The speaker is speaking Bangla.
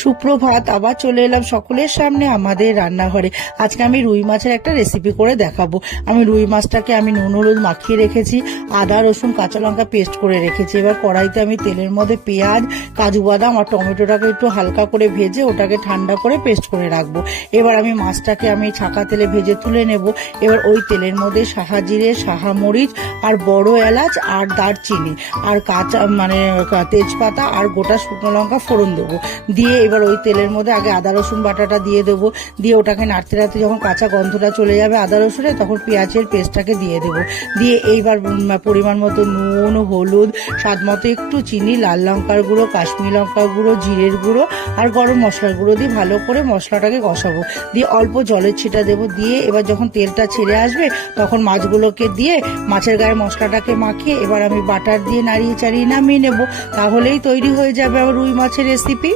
সুপ্রভাত, আবার চলে এলাম সকলের সামনে আমাদের রান্নাঘরে। আজকে আমি রুই মাছের একটা রেসিপি করে দেখাবো। আমি রুই মাছটাকে আমি নুন হলুদ মাখিয়ে রেখেছি, আদা রসুন কাঁচা লঙ্কা পেস্ট করে রেখেছি। এবার কড়াইতে আমি তেলের মধ্যে পেঁয়াজ, কাজু বাদাম আর টমেটোটাকে একটু হালকা করে ভেজে ওটাকে ঠান্ডা করে পেস্ট করে রাখবো। এবার আমি মাছটাকে আমি ছাকা তেলে ভেজে তুলে নেব। এবার ওই তেলের মধ্যে সাহা জিরে, সাহা মরিচ আর বড় এলাচ আর দারচিনি আর কাঁচা তেজপাতা আর গোটা শুকনো লঙ্কা ফোড়ন দেবো। দিয়ে এবার ওই তেলের মধ্যে আগে আদা রসুন বাটাটা দিয়ে দেবো। দিয়ে ওটাকে নাড়তে নাড়তে যখন কাঁচা গন্ধটা চলে যাবে আদা রসুনে, তখন পেঁয়াজের পেস্টটাকে দিয়ে দেবো। দিয়ে এইবার পরিমাণ মতো নুন, হলুদ, স্বাদ মতো একটু চিনি, লাল লঙ্কার গুঁড়ো, কাশ্মীরি লঙ্কার গুঁড়ো, জিরের গুঁড়ো আর গরম মশলার গুঁড়ো দিয়ে ভালো করে মশলাটাকে কষাবো। দিয়ে অল্প জলের ছিটা দেবো। দিয়ে এবার যখন তেলটা ছেড়ে আসবে তখন মাছগুলোকে দিয়ে মাছের গায়ে মশলাটাকে মাখিয়ে এবার আমি বাটার দিয়ে নাড়িয়ে চাড়িয়ে নামিয়ে নেবো। তাহলেই তৈরি হয়ে যাবে আমার রুই মাছের রেসিপি।